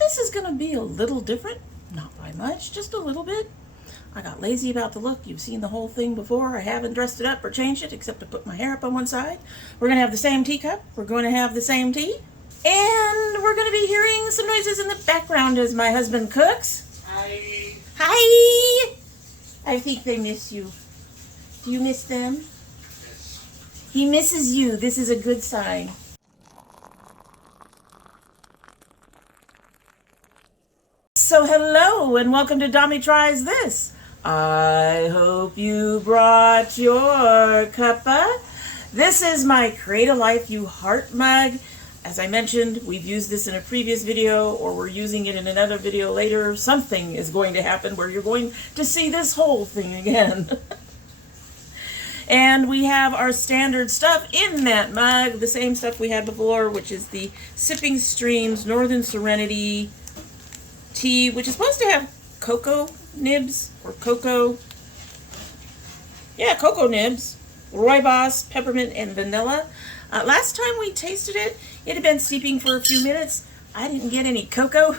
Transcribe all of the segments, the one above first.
this is going to be a little different. Not by much, just a little bit. I got lazy about the look. You've seen the whole thing before. I haven't dressed it up or changed it except to put my hair up on one side. We're going to have the same teacup. We're going to have the same tea. And we're going to be hearing some noises in the background as my husband cooks. Hi. Hi! I think they miss you. Do you miss them? Yes. He misses you. This is a good sign. So hello and welcome to domytriesthis. I hope you brought your cuppa. This is my Create a Life You Heart mug. As I mentioned, we've used this in a previous video, or we're using it in another video later. Something is going to happen where you're going to see this whole thing again. And we have our standard stuff in that mug, the same stuff we had before, which is the Sipping Streams Northern Serenity tea, which is supposed to have cocoa nibs or cocoa nibs, rooibos, peppermint, and vanilla. Last time we tasted it, it had been steeping for a few minutes. I didn't get any cocoa.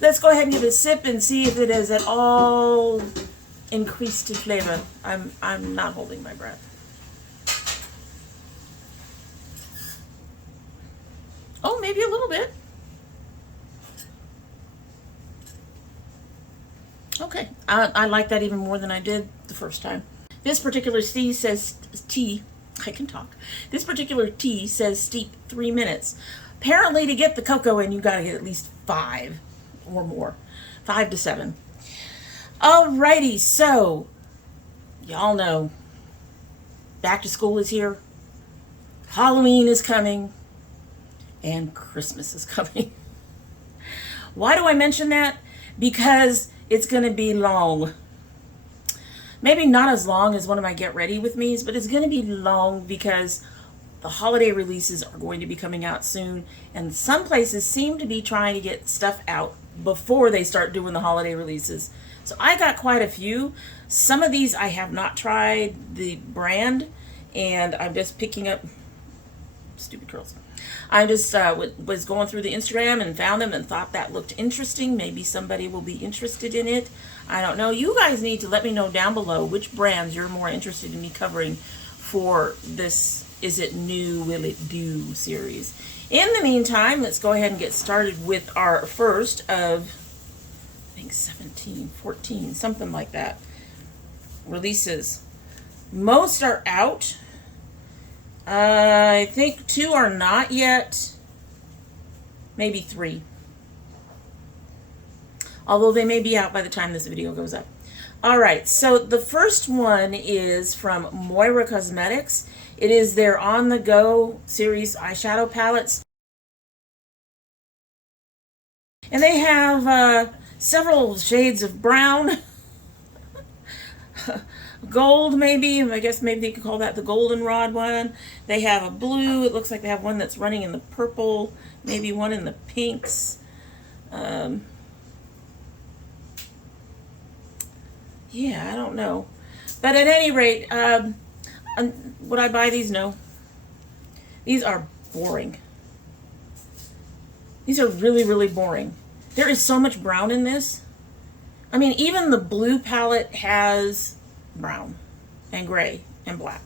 Let's go ahead and give it a sip and see if it is at all increased in flavor. I'm not holding my breath. Oh, maybe a little bit. Okay, I like that even more than I did the first time. This particular tea says This particular tea says steep 3 minutes. Apparently, to get the cocoa in, you gotta get at least 5 or more, 5 to 7. Alrighty, so y'all know back to school is here, Halloween is coming, and Christmas is coming. Why do I mention that? Because it's going to be long. Maybe not as long as one of my Get Ready With Me's, but it's going to be long because the holiday releases are going to be coming out soon, and some places seem to be trying to get stuff out before they start doing the holiday releases. So I got quite a few. Some of these I have not tried the brand, and I'm just picking up stupid curls. I just was going through the Instagram and found them and thought that looked interesting. Maybe somebody will be interested in it. I don't know. You guys need to let me know down below which brands you're more interested in me covering for this Is It New, Will It Do series. In the meantime, let's go ahead and get started with our first of, I think 17, 14, something like that, releases. Most are out. I think 2 are not yet. Maybe 3. Although they may be out by the time this video goes up. Alright, so the first one is from MOIRA Cosmetics. It is their On The Go series eyeshadow palettes. And they have several shades of brown. Gold, maybe. I guess maybe they could call that the goldenrod one. They have a blue. It looks like they have one that's running in the purple. Maybe one in the pinks. Yeah, I don't know. But at any rate, would I buy these? No. These are boring. These are really, really boring. There is so much brown in this. I mean, even the blue palette has brown and gray and black.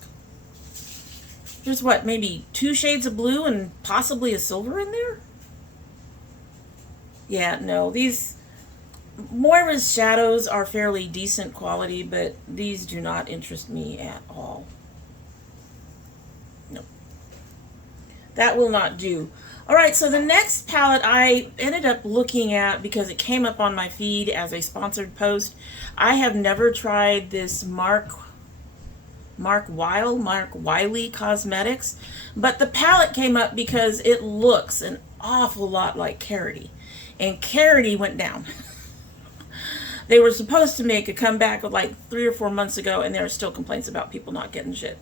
There's what, maybe 2 shades of blue and possibly a silver in there? Yeah, no, these Moira's shadows are fairly decent quality, but these do not interest me at all. Nope. That will not do. Alright, so the next palette I ended up looking at because it came up on my feed as a sponsored post. I have never tried this Mark Wiley Cosmetics, but the palette came up because it looks an awful lot like Carity, and Carity went down. They were supposed to make a comeback like 3 or 4 months ago, and there are still complaints about people not getting shit.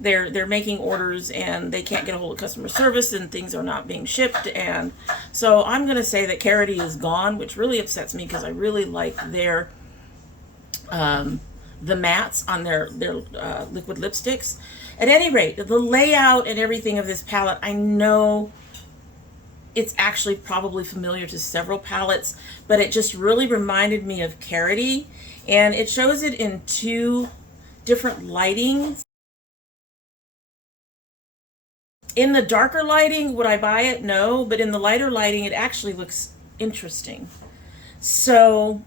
They're making orders and they can't get a hold of customer service and things are not being shipped, and so I'm going to say that Carity is gone, which really upsets me because I really like their the mattes on their liquid lipsticks. At any rate, the layout and everything of this palette, I know it's actually probably familiar to several palettes, but it just really reminded me of Carity, and it shows it in 2 different lightings. In the darker lighting, would I buy it? No, but in the lighter lighting, it actually looks interesting. So,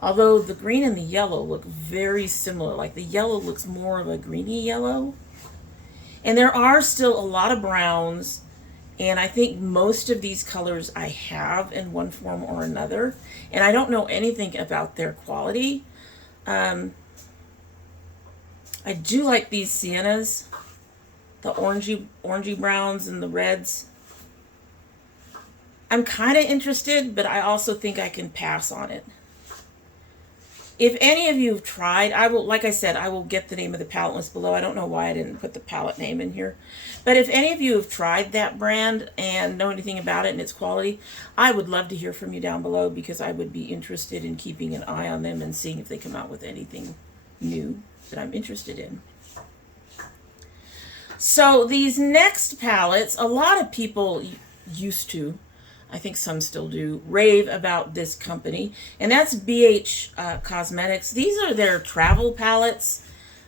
although the green and the yellow look very similar, like the yellow looks more of a greeny yellow, and there are still a lot of browns, and I think most of these colors I have in one form or another, and I don't know anything about their quality. I do like these siennas, the orangey browns and the reds. I'm kind of interested, but I also think I can pass on it. If any of you have tried, I will, like I said, I will get the name of the palette list below. I don't know why I didn't put the palette name in here. But if any of you have tried that brand and know anything about it and its quality, I would love to hear from you down below, because I would be interested in keeping an eye on them and seeing if they come out with anything new that I'm interested in. So these next palettes, a lot of people used to, I think some still do, rave about this company, and that's BH Cosmetics. These are their travel palettes.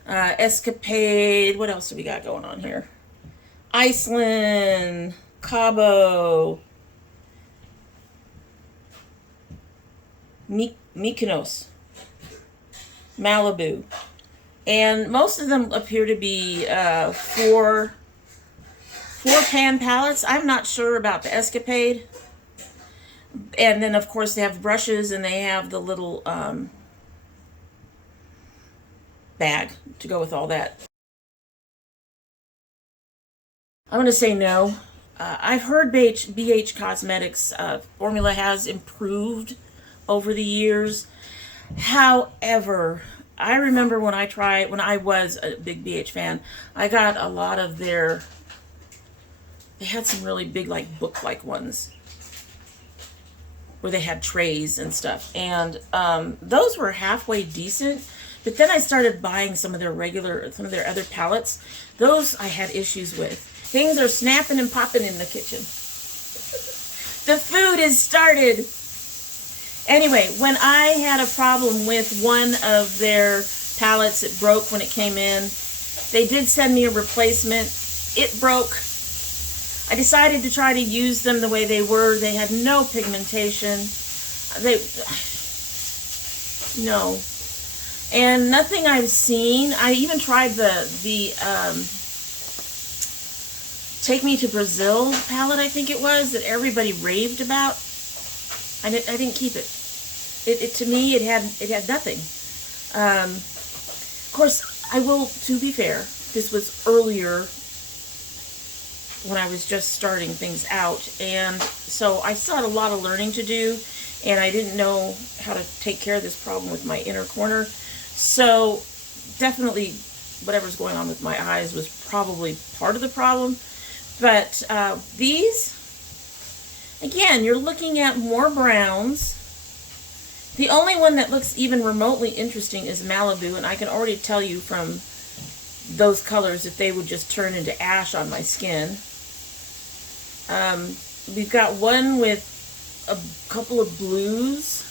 Escapade, what else do we got going on here? Iceland, Cabo, Mykonos, Malibu. And most of them appear to be 4-pan palettes. I'm not sure about the Escapade. And then, of course, they have brushes, and they have the little bag to go with all that. I'm going to say no. I've heard BH Cosmetics formula has improved over the years. However, I remember when I was a big BH fan, I got a lot of they had some really big, like, book-like ones, where they had trays and stuff, and those were halfway decent. But then I started buying some of their other palettes. Those I had issues with. Things are snapping and popping in the kitchen. The food has started. Anyway, when I had a problem with one of their palettes, it broke when it came in. They did send me a replacement. It broke. I decided to try to use them the way they were. They had no pigmentation. No. And nothing I've seen. I even tried the Take Me to Brazil palette, I think it was, that everybody raved about. I didn't keep it. To me, it had nothing. Of course, I will, to be fair, this was earlier when I was just starting things out, and so I still had a lot of learning to do, and I didn't know how to take care of this problem with my inner corner. So definitely whatever's going on with my eyes was probably part of the problem. But these, again, you're looking at more browns. The only one that looks even remotely interesting is Malibu, and I can already tell you from those colors that they would just turn into ash on my skin. We've got one with a couple of blues,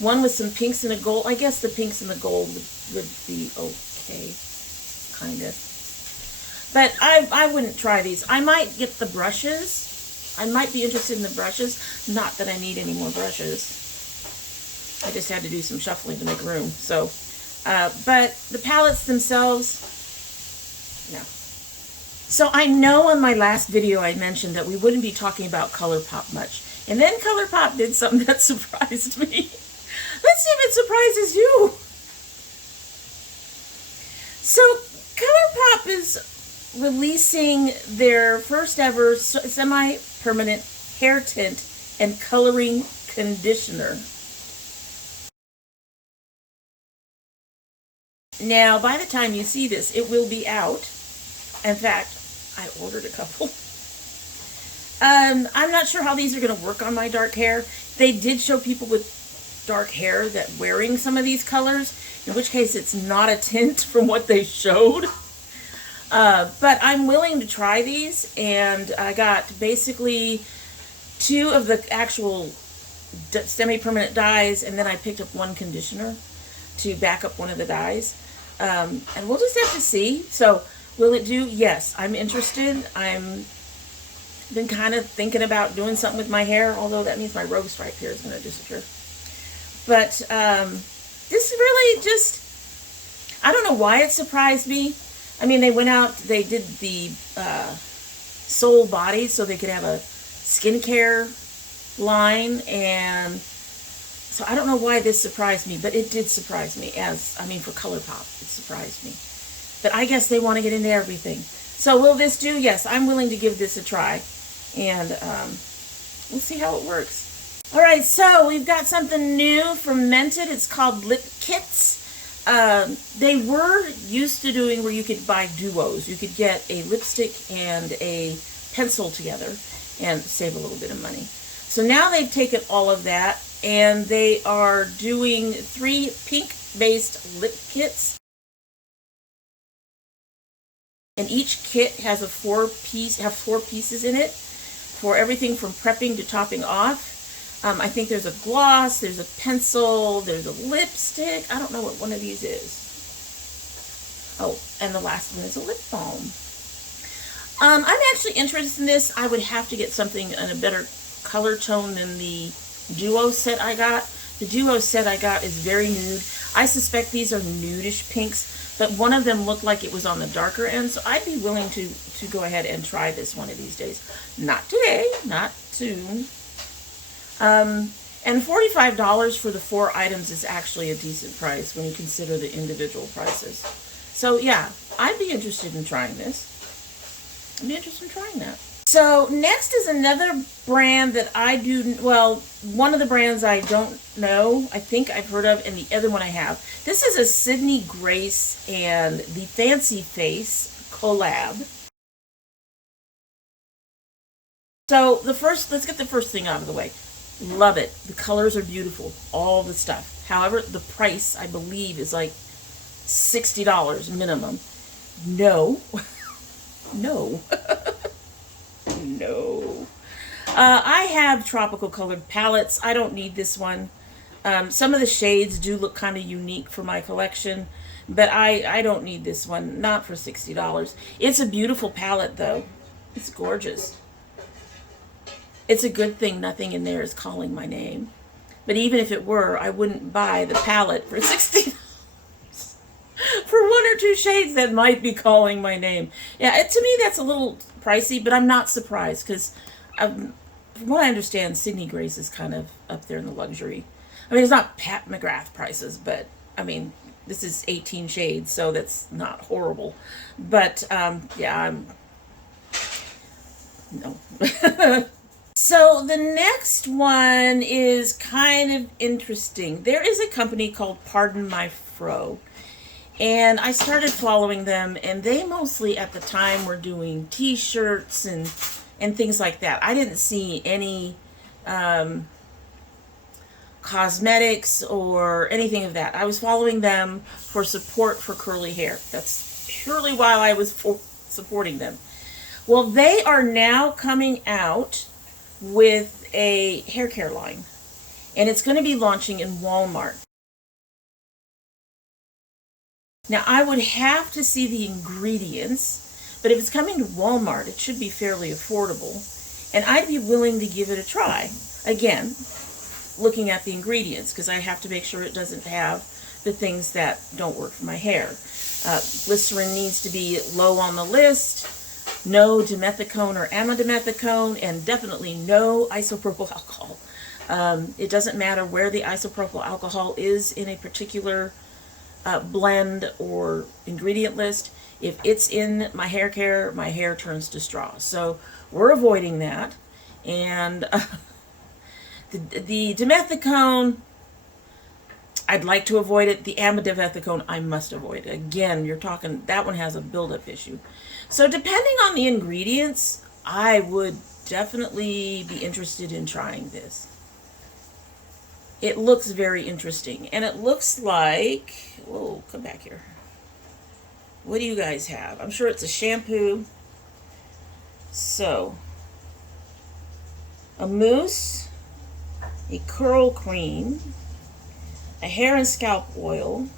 one with some pinks and a gold. I guess the pinks and the gold would be okay, kind of. But I wouldn't try these. I might get the brushes. I might be interested in the brushes. Not that I need any more brushes. I just had to do some shuffling to make room. So, but the palettes themselves, no. So I know in my last video I mentioned that we wouldn't be talking about ColourPop much. And then ColourPop did something that surprised me. Let's see if it surprises you. So ColourPop is releasing their first ever semi-permanent hair tint and coloring conditioner. Now, by the time you see this, it will be out. In fact, I ordered a couple. I'm not sure how these are going to work on my dark hair. They did show people with dark hair that wearing some of these colors, in which case it's not a tint from what they showed. But I'm willing to try these, and I got basically 2 of the actual semi-permanent dyes, and then I picked up 1 conditioner to back up one of the dyes. And we'll just have to see. So, will it do? Yes, I'm interested. I'm been kind of thinking about doing something with my hair, although that means my rogue stripe here is going to disappear. But this really just, I don't know why it surprised me. I mean, they went out, they did the soul body so they could have a skincare line, and so I don't know why this surprised me, but it did surprise me. For ColourPop, it surprised me. But I guess they want to get into everything. So will this do? Yes, I'm willing to give this a try, and we'll see how it works. All right, so we've got something new from Mented. It's called Lip Kits. They were used to doing where you could buy duos. You could get a lipstick and a pencil together and save a little bit of money. So now they've taken all of that, and they are doing 3 pink-based lip kits. And each kit has a 4 pieces in it for everything from prepping to topping off. I think there's a gloss, there's a pencil, there's a lipstick. I don't know what one of these is. Oh, and the last one is a lip balm. I'm actually interested in this. I would have to get something in a better color tone than the duo set I got. The duo set I got is very nude. I suspect these are nudish pinks, but one of them looked like it was on the darker end, so I'd be willing to go ahead and try this one of these days. Not today, not soon. And $45 for the 4 items is actually a decent price when you consider the individual prices. So yeah, I'd be interested in trying this. I'd be interested in trying that. So next is another brand that I do, well, one of the brands I don't know, I think I've heard of, and the other one I have. This is a Sydney Grace and the Fancy Face collab. So let's get the first thing out of the way. Love it. The colors are beautiful. All the stuff. However, the price, I believe, is like $60 minimum. No. No. No. I have tropical colored palettes. I don't need this one. Some of the shades do look kind of unique for my collection, but I don't need this one. Not for $60. It's a beautiful palette, though. It's gorgeous. It's a good thing nothing in there is calling my name. But even if it were, I wouldn't buy the palette for $60. For 1 or 2 shades that might be calling my name. Yeah, to me that's a little pricey, but I'm not surprised because from what I understand, Sydney Grace is kind of up there in the luxury. I mean, it's not Pat McGrath prices, but I mean, this is 18 shades, so that's not horrible. But yeah, no. So the next one is kind of interesting. There is a company called Pardon My Fro. And I started following them, and they mostly at the time were doing t-shirts and things like that. I didn't see any cosmetics or anything of that. I was following them for support for curly hair. That's purely why I was supporting them. Well, they are now coming out with a hair care line, and it's going to be launching in Walmart. Now, I would have to see the ingredients, but if it's coming to Walmart, it should be fairly affordable, and I'd be willing to give it a try. Again, looking at the ingredients, because I have to make sure it doesn't have the things that don't work for my hair. Glycerin needs to be low on the list, no dimethicone or amidimethicone, and definitely no isopropyl alcohol. It doesn't matter where the isopropyl alcohol is in a particular blend or ingredient list. If it's in my hair care, my hair turns to straw. So we're avoiding that. And the dimethicone, I'd like to avoid it. The amidimethicone, I must avoid it. Again, you're talking, that one has a buildup issue. So depending on the ingredients, I would definitely be interested in trying this. It looks very interesting, and it looks like, whoa, come back here. What do you guys have? I'm sure it's a shampoo. So, a mousse, a curl cream, a hair and scalp oil,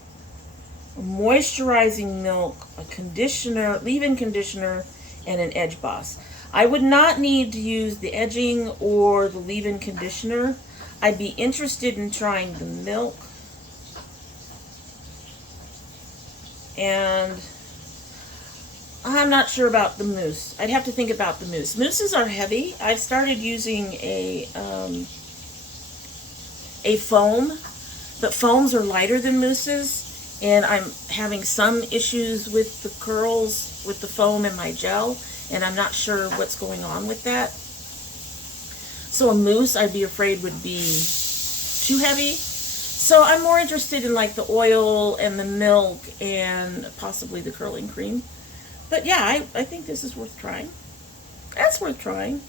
a moisturizing milk, a conditioner, leave-in conditioner, and an edge boss. I would not need to use the edging or the leave-in conditioner. I'd be interested in trying the milk. And I'm not sure about the mousse. I'd have to think about the mousse. Mousses are heavy. I've started using a foam, but foams are lighter than mousses, and I'm having some issues with the curls with the foam in my gel, and I'm not sure what's going on with that. So a mousse, I'd be afraid, would be too heavy. So I'm more interested in like the oil and the milk and possibly the curling cream. But yeah, I think this is worth trying. That's worth trying.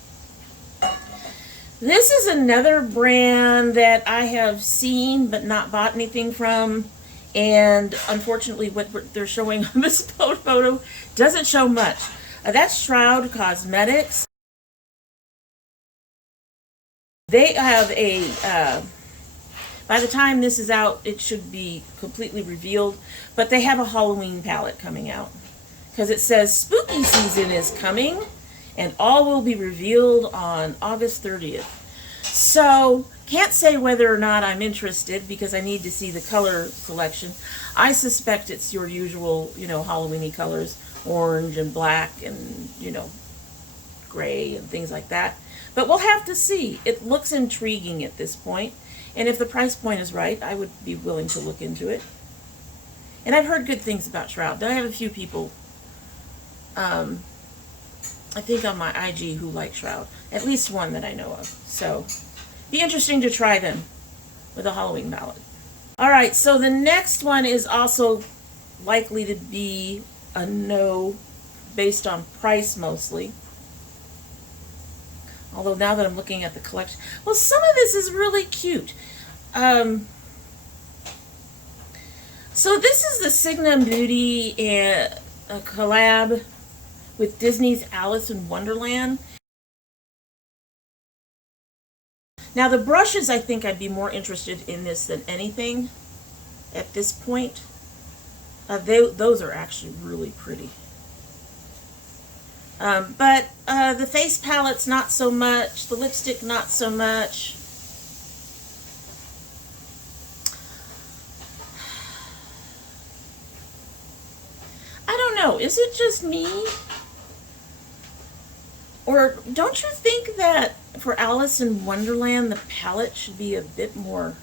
This is another brand that I have seen but not bought anything from. And unfortunately, what they're showing on this photo doesn't show much. That's Shroud Cosmetics. They have a, by the time this is out, it should be completely revealed. But they have a Halloween palette coming out. Because it says spooky season is coming, and all will be revealed on August 30th. So, can't say whether or not I'm interested because I need to see the color selection. I suspect it's your usual, you know, Halloween-y colors, orange and black and, you know, gray and things like that. But we'll have to see. It looks intriguing at this point, and if the price point is right, I would be willing to look into it. And I've heard good things about Shroud. I have a few people I think on my IG who like Shroud. At least one that I know of. So, be interesting to try them with a Halloween palette. Alright, so the next one is also likely to be a no, based on price mostly. Although now that I'm looking at the collection, well, some of this is really cute. So this is the Signum Beauty and a collab with Disney's Alice in Wonderland. Now the brushes, I think I'd be more interested in this than anything at this point. Those are actually really pretty. But the face palette's not so much, the lipstick not so much. I don't know, is it just me? Or don't you think that for Alice in Wonderland, the palette should be a bit more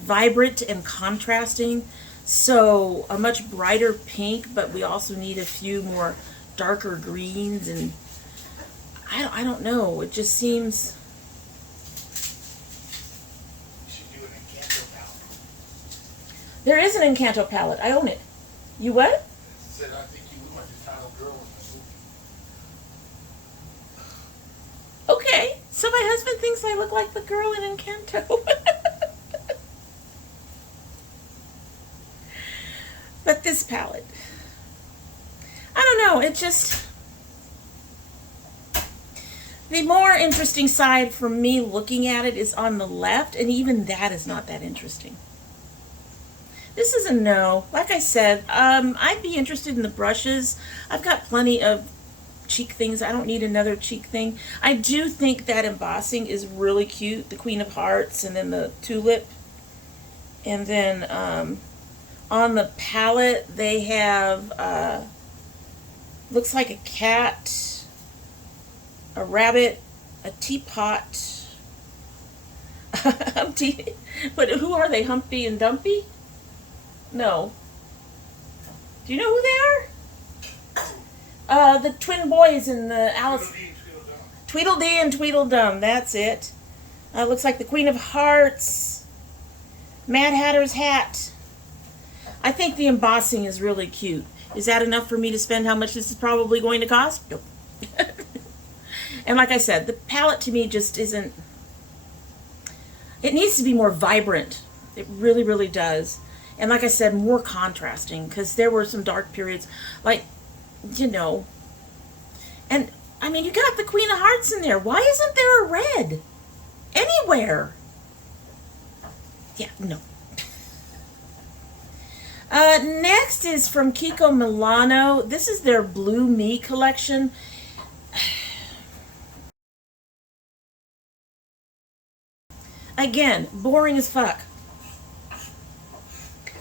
vibrant and contrasting? So a much brighter pink, but we also need a few more darker greens, and I don't know. It just seems. You should do an Encanto palette. There is an Encanto palette. I own it. You what? I said I think you look like the title girl in the movie. Okay, so my husband thinks I look like the girl in Encanto. But this palette, I don't know, it just, the more interesting side for me looking at it is on the left, and even that is not that interesting. This is a no. Like I said, I'd be interested in the brushes. I've got plenty of cheek things. I don't need another cheek thing. I do think that embossing is really cute. The Queen of Hearts and then the tulip. And then on the palette they have looks like a cat, a rabbit, a teapot. But who are they? Humpty and Dumpty? No. Do you know who they are? The twin boys in the Alice. Tweedledee and Tweedledum. That's it. Looks like the Queen of Hearts. Mad Hatter's hat. I think the embossing is really cute. Is that enough for me to spend how much this is probably going to cost? Nope. And like I said, the palette to me just isn't. It needs to be more vibrant. It really, really does. And like I said, more contrasting, because there were some dark periods, like, you know. And, I mean, you got the Queen of Hearts in there. Why isn't there a red anywhere? Yeah, no. Next is from Kiko Milano. This is their Blue Me collection. Again, boring as fuck.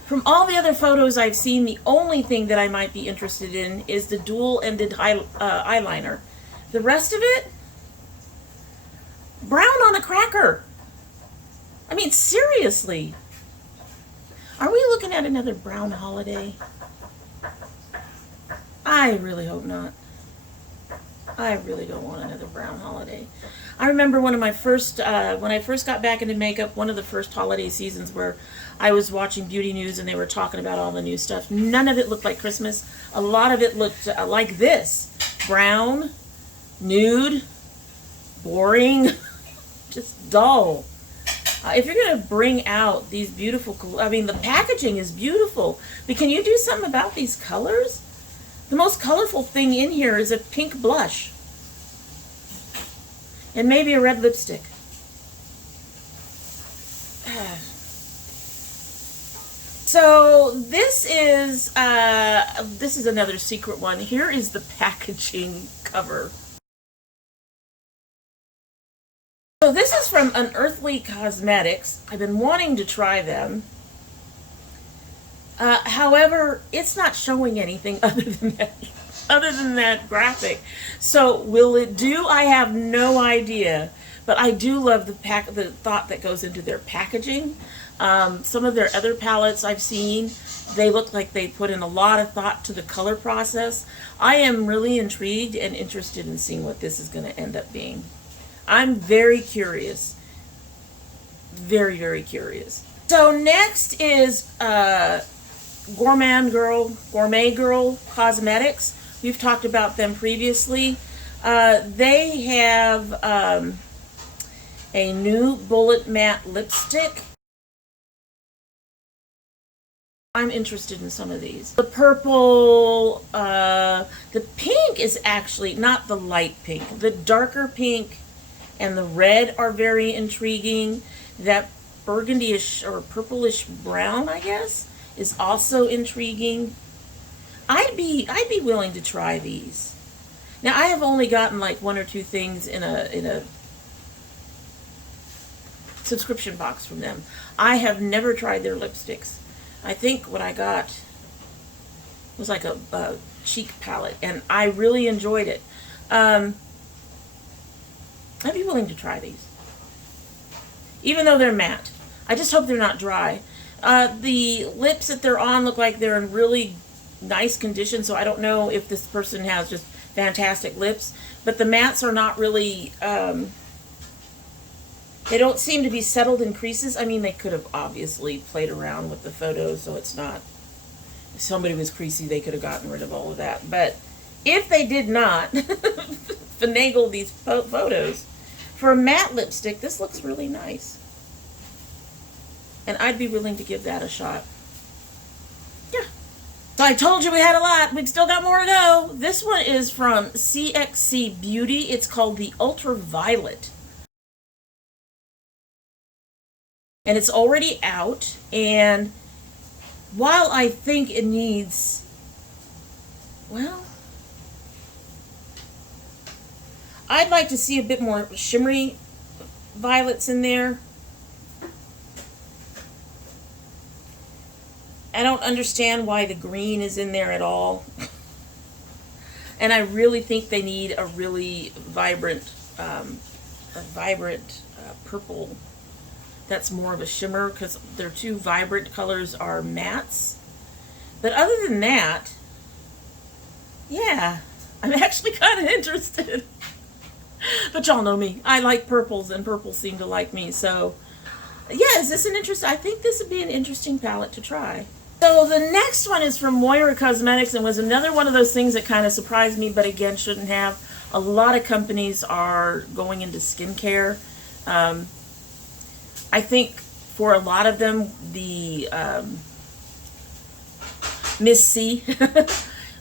From all the other photos I've seen, the only thing that I might be interested in is the dual-ended eyeliner. The rest of it, brown on a cracker. I mean, seriously. Are we looking at another brown holiday? I really hope not. I really don't want another brown holiday. I remember one of my first, when I first got back into makeup, one of the first holiday seasons where I was watching Beauty News and they were talking about all the new stuff. None of it looked like Christmas. A lot of it looked like this. Brown, nude, boring, just dull. If you're going to bring out these beautiful, I mean, the packaging is beautiful, but can you do something about these colors? The most colorful thing in here is a pink blush. And maybe a red lipstick. So this is another secret one. Here is the packaging cover. So this is from Unearthly Cosmetics. I've been wanting to try them. However, it's not showing anything other than that graphic. So will it do? I have no idea. But I do love the thought that goes into their packaging. Some of their other palettes I've seen, they look like they put in a lot of thought to the color process. I am really intrigued and interested in seeing what this is going to end up being. I'm very curious. Very, very curious. So next is Gourmet Girl Cosmetics. We've talked about them previously. They have a new Bullet Matte Lipstick. I'm interested in some of these. The purple, the pink is actually not the light pink. The darker pink and the red are very intriguing. That burgundy-ish or purplish brown, I guess, is also intriguing. I'd be willing to try these. Now, I have only gotten like one or two things in a subscription box from them. I have never tried their lipsticks. I think what I got was like a cheek palette, and I really enjoyed it. I'd be willing to try these, even though they're matte. I just hope they're not dry. The lips that they're on look like they're in really nice condition, so I don't know if this person has just fantastic lips. But the mattes are not really, they don't seem to be settled in creases. I mean, they could have obviously played around with the photos, so it's not, if somebody was creasy, they could have gotten rid of all of that. But if they did not finagle these photos, for a matte lipstick, this looks really nice. And I'd be willing to give that a shot. Yeah. So I told you we had a lot. We've still got more to go. This one is from CXC Beauty. It's called the Ultraviolet. And it's already out. And while I think it needs, well, I'd like to see a bit more shimmery violets in there. I don't understand why the green is in there at all. And I really think they need a really vibrant, purple that's more of a shimmer, because their two vibrant colors are mattes. But other than that, yeah, I'm actually kind of interested. But y'all know me. I like purples, and purples seem to like me. So, yeah, is this an interest? I think this would be an interesting palette to try. So the next one is from MOIRA Cosmetics, and was another one of those things that kind of surprised me, but again, shouldn't have. A lot of companies are going into skincare. I think for a lot of them, the Miss C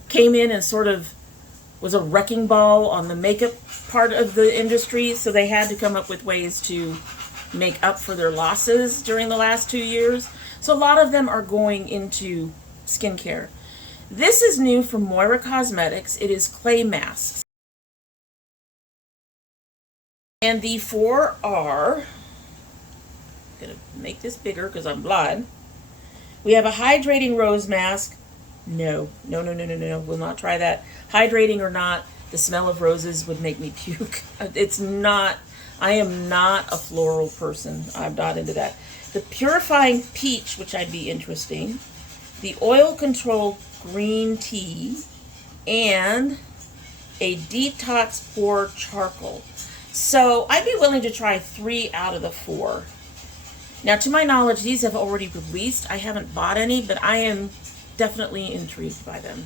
came in and sort of was a wrecking ball on the makeup part of the industry, so they had to come up with ways to make up for their losses during the last 2 years. So a lot of them are going into skincare. This is new from MOIRA Cosmetics. It is clay masks. And the four are, I'm going to make this bigger because I'm blind. We have a hydrating rose mask. No, will not try that. Hydrating or not, the smell of roses would make me puke. It's not, I am not a floral person. I'm not into that. The purifying peach, which I'd be interesting. The oil control green tea. And a detox pore charcoal. So I'd be willing to try 3 out of the 4. Now, to my knowledge, these have already released. I haven't bought any, but I am definitely intrigued by them.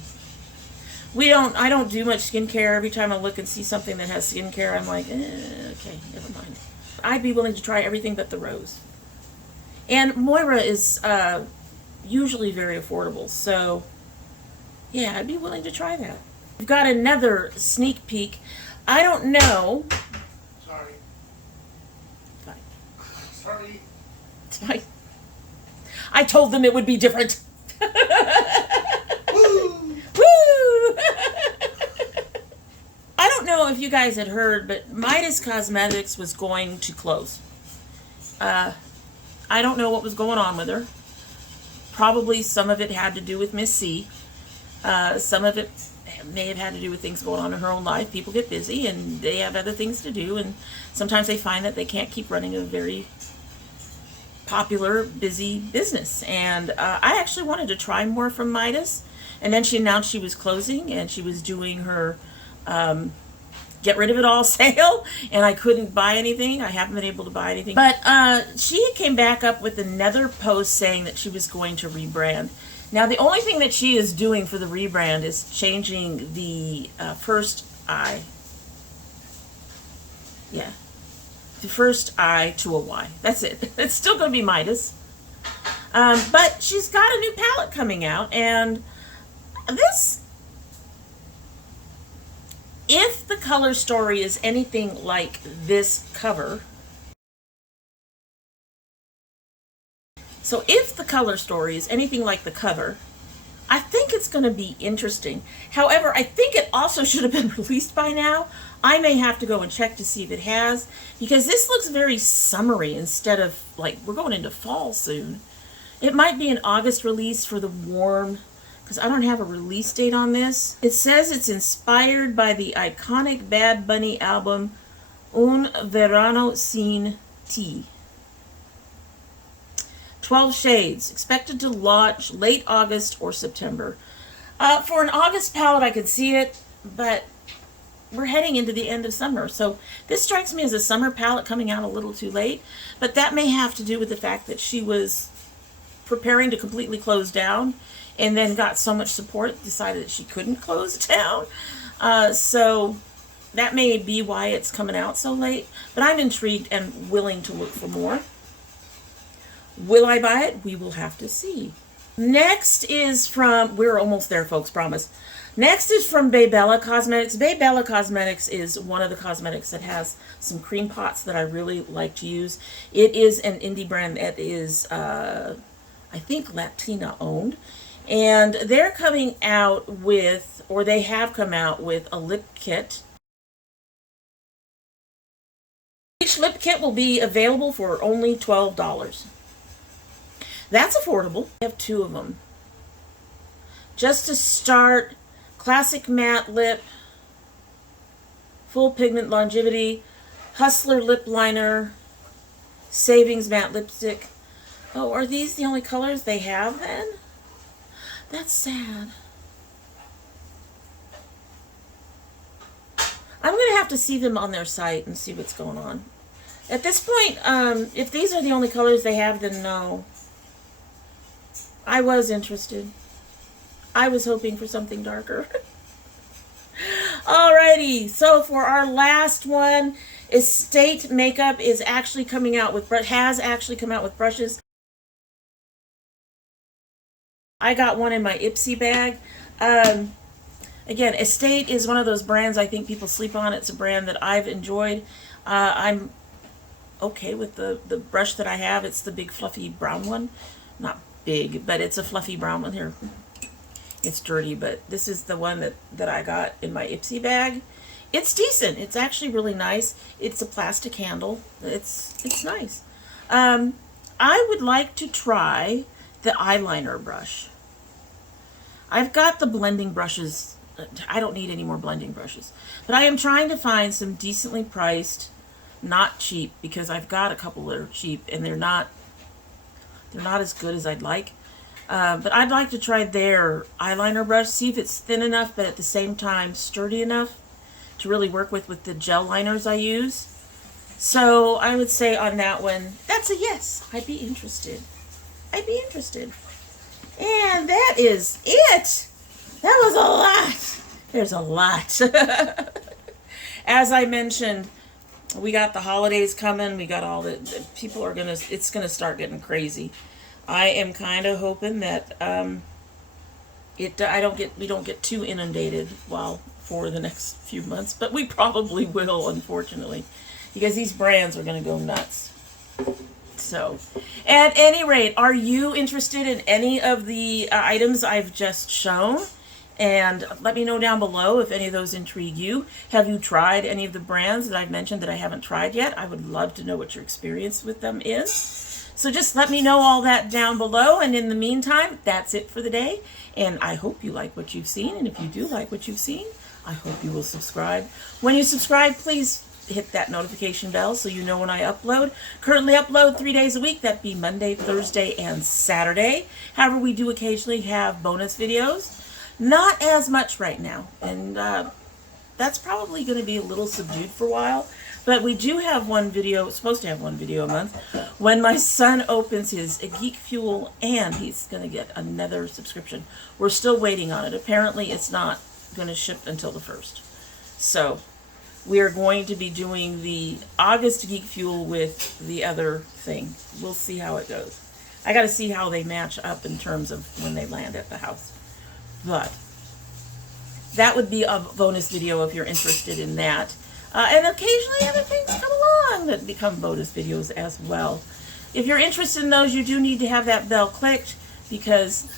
I don't do much skincare. Every time I look and see something that has skincare, I'm like, okay, never mind. I'd be willing to try everything but the rose. And MOIRA is usually very affordable, so yeah, I'd be willing to try that. We've got another sneak peek. I don't know. Sorry. Fine. Sorry. It's fine. I told them it would be different. Woo! Woo! I don't know if you guys had heard, but Mydas Cosmetics was going to close. I don't know what was going on with her. Probably some of it had to do with Miss C. Some of it may have had to do with things going on in her own life. People get busy and they have other things to do, and sometimes they find that they can't keep running a very popular, busy business. And I actually wanted to try more from Midas, and then she announced she was closing and she was doing her get rid of it all sale, and I couldn't buy anything. I haven't been able to buy anything. But she came back up with another post saying that she was going to rebrand. Now, the only thing that she is doing for the rebrand is changing the first I. Yeah. The first I to a Y. That's it. It's still going to be Midas. But she's got a new palette coming out, and this, if the color story is anything like this cover, so if the color story is anything like the cover, I think it's going to be interesting. However, I think it also should have been released by now. I may have to go and check to see if it has, because this looks very summery instead of, like, we're going into fall soon. It might be an August release for the warm, because I don't have a release date on this. It says it's inspired by the iconic Bad Bunny album Un Verano Sin Ti. 12 shades, expected to launch late August or September. For an August palette, I could see it, but we're heading into the end of summer. So this strikes me as a summer palette coming out a little too late, but that may have to do with the fact that she was preparing to completely close down and then got so much support, decided that she couldn't close down. So that may be why it's coming out so late, but I'm intrigued and willing to look for more. Will I buy it? We will have to see. Next is from, we're almost there, folks, promise. Next is from Baybella Cosmetics. Baybella Cosmetics is one of the cosmetics that has some cream pots that I really like to use. It is an indie brand that is, I think, Latina owned. And they're coming out with, or they have come out with, a lip kit. Each lip kit will be available for only $12. That's affordable. I have 2 of them. Just to start, Classic Matte Lip, Full Pigment Longevity, Hustler Lip Liner, Savings Matte Lipstick. Oh, are these the only colors they have then? That's sad. I'm going to have to see them on their site and see what's going on. At this point, if these are the only colors they have, then no. I was interested. I was hoping for something darker. Alrighty, so for our last one, Estate Makeup is actually coming out with, has actually come out with brushes. I got one in my Ipsy bag. Again, Estate is one of those brands I think people sleep on. It's a brand that I've enjoyed. I'm okay with the brush that I have. It's the big fluffy brown one. Not big, but it's a fluffy brown one here. It's dirty, but this is the one that I got in my Ipsy bag. It's decent. It's actually really nice. It's a plastic handle. It's nice. I would like to try the eyeliner brush. I've got the blending brushes. I don't need any more blending brushes. But I am trying to find some decently priced, not cheap, because I've got a couple that are cheap and they're not as good as I'd like. But I'd like to try their eyeliner brush, see if it's thin enough, but at the same time sturdy enough to really work with the gel liners I use. So I would say on that one, that's a yes. I'd be interested. I'd be interested. And that is it. That was a lot. There's a lot. As I mentioned, we got the holidays coming. We got all the people are gonna. It's gonna start getting crazy. I am kind of hoping that we don't get too inundated for the next few months, but we probably will, unfortunately, because these brands are gonna go nuts. So, at any rate, are you interested in any of the items I've just shown? And let me know down below if any of those intrigue you. Have you tried any of the brands that I've mentioned that I haven't tried yet? I would love to know what your experience with them is. So just let me know all that down below. And in the meantime, that's it for the day. And I hope you like what you've seen. And if you do like what you've seen, I hope you will subscribe. When you subscribe, please hit that notification bell so you know when I upload. Currently upload 3 days a week. That'd be Monday, Thursday, and Saturday. However, we do occasionally have bonus videos. Not as much right now, and that's probably going to be a little subdued for a while, but we do have one video, supposed to have one video a month, when my son opens his Geek Fuel, and he's going to get another subscription. We're still waiting on it. Apparently it's not going to ship until the 1st. So we are going to be doing the August Geek Fuel with the other thing. We'll see how it goes. I got to see how they match up in terms of when they land at the house. But that would be a bonus video if you're interested in that. And occasionally other things come along that become bonus videos as well. If you're interested in those, you do need to have that bell clicked because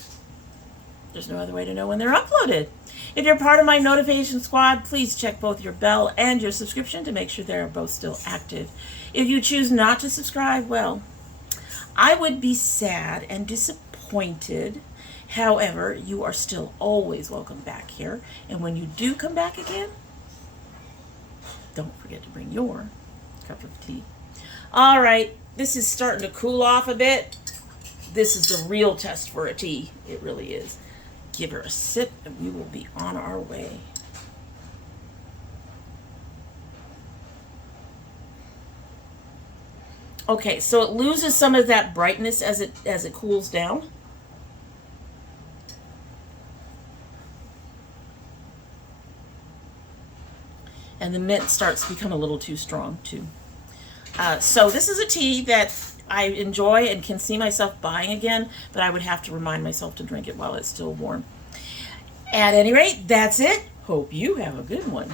there's no other way to know when they're uploaded. If you're part of my notification squad, please check both your bell and your subscription to make sure they're both still active. If you choose not to subscribe, well, I would be sad and disappointed. However, you are still always welcome back here. And when you do come back again, don't forget to bring your cup of tea. All right, this is starting to cool off a bit. This is the real test for a tea. It really is. Give her a sip and we will be on our way. Okay, so it loses some of that brightness as it cools down. And the mint starts to become a little too strong too. So this is a tea that I enjoy and can see myself buying again, but I would have to remind myself to drink it while it's still warm. At any rate, that's it. Hope you have a good one.